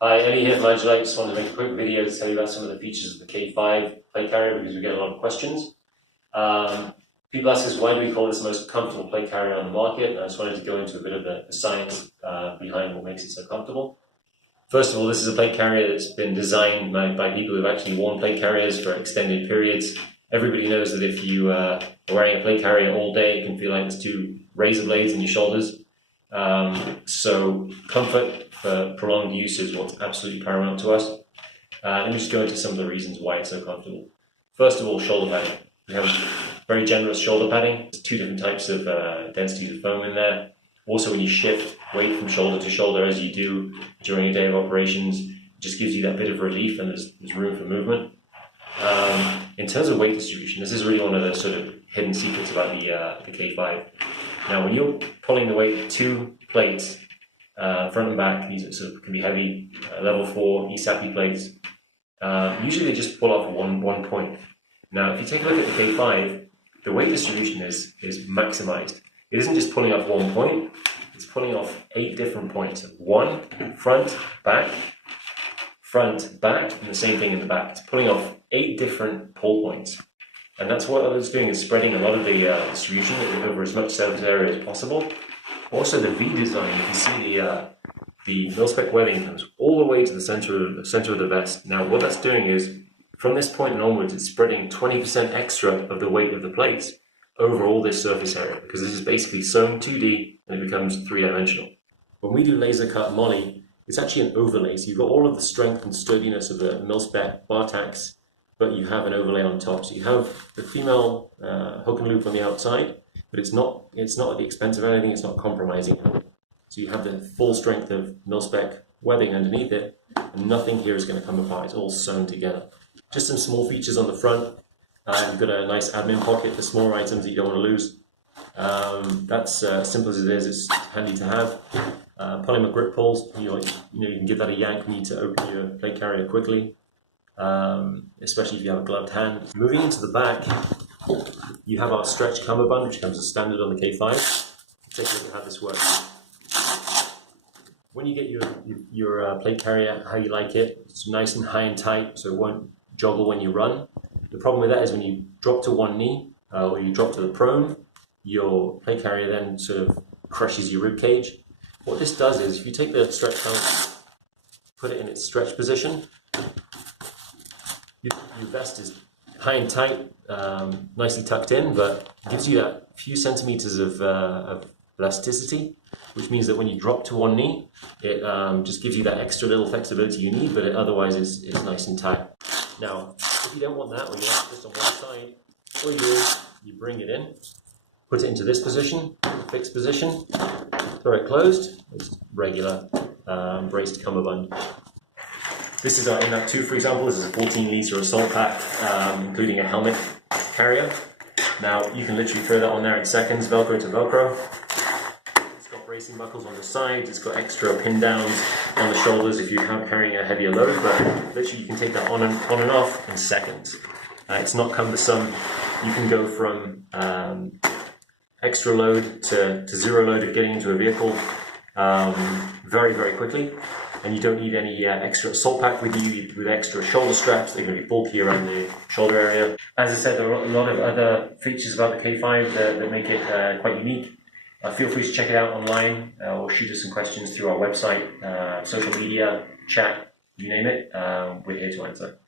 Hi, Ellie here from Agilite. Just wanted to make a quick video to tell you about some of the features of the K5 plate carrier because we get a lot of questions. People ask us why do we call this the most comfortable plate carrier on the market, and I just wanted to go into a bit of the science behind what makes it so comfortable. First of all, this is a plate carrier that's been designed by people who've actually worn plate carriers for extended periods. Everybody knows that if you are wearing a plate carrier all day, it can feel like there's two razor blades in your shoulders. So comfort for prolonged use is what's absolutely paramount to us. Let me just go into some of the reasons why it's so comfortable. First of all, shoulder padding. We have very generous shoulder padding. There's two different types of densities of foam in there. Also, when you shift weight from shoulder to shoulder, as you do during a day of operations, it just gives you that bit of relief and there's room for movement. In terms of weight distribution, this is really one of the sort of hidden secrets about the K5. Now, when you're pulling the weight of two plates, front and back, these sort of can be heavy, level 4 A.M.A.P plates. Usually they just pull off one point. Now, if you take a look at the K5, the weight distribution is maximized. It isn't just pulling off 1 point, it's pulling off 8 different points. One, front, back, and the same thing in the back. It's pulling off 8 different pull points. And that's what it's doing, is spreading a lot of the distribution over as much surface area as possible. Also, the V design, you can see the mil-spec webbing comes all the way to the center of the vest. Now, what that's doing is, from this point and onwards, it's spreading 20% extra of the weight of the plates over all this surface area, because this is basically sewn 2D and it becomes 3-dimensional. When we do laser cut moly, it's actually an overlay. So you've got all of the strength and sturdiness of the mil-spec bar tacks, but you have an overlay on top. So you have the female hook and loop on the outside, but it's not at the expense of anything, it's not compromising. So you have the full strength of mil-spec webbing underneath it, and nothing here is going to come apart, it's all sewn together. Just some small features on the front. You've got a nice admin pocket for smaller items that you don't want to lose. That's as simple as it is, it's handy to have. Polymer grip pulls, you can give that a yank when you need to open your plate carrier quickly, especially if you have a gloved hand. Moving into the back, you have our stretch cummerbund, which comes as standard on the K5. Take a look at how this works. When you get your plate carrier how you like it, it's nice and high and tight, so it won't joggle when you run. The problem with that is when you drop to one knee, or you drop to the prone, your plate carrier then sort of crushes your rib cage. What this does is, if you take the stretch belt, put it in its stretch position, your vest is high and tight, nicely tucked in, but it gives you that few centimeters of elasticity, which means that when you drop to one knee, it just gives you that extra little flexibility you need, but it otherwise is nice and tight. Now, if you don't want that, or you want it just on one side, all you do is you bring it in, put it into this position, fixed position, throw it closed. It's regular braced cummerbund. This is our A.M.A.P 2, for example. This is a 14-litre assault pack, including a helmet carrier. Now, you can literally throw that on there in seconds, Velcro to Velcro. It's got bracing buckles on the sides, it's got extra pin downs on the shoulders if you're carrying a heavier load, but literally you can take that on and off in seconds. It's not cumbersome. You can go from extra load to zero load of getting into a vehicle very, very quickly. And you don't need any extra assault pack with you, with extra shoulder straps. They're going to be bulky around the shoulder area. As I said, there are a lot of other features about the K5 that make it quite unique. Feel free to check it out online or shoot us some questions through our website, social media, chat, you name it. We're here to answer.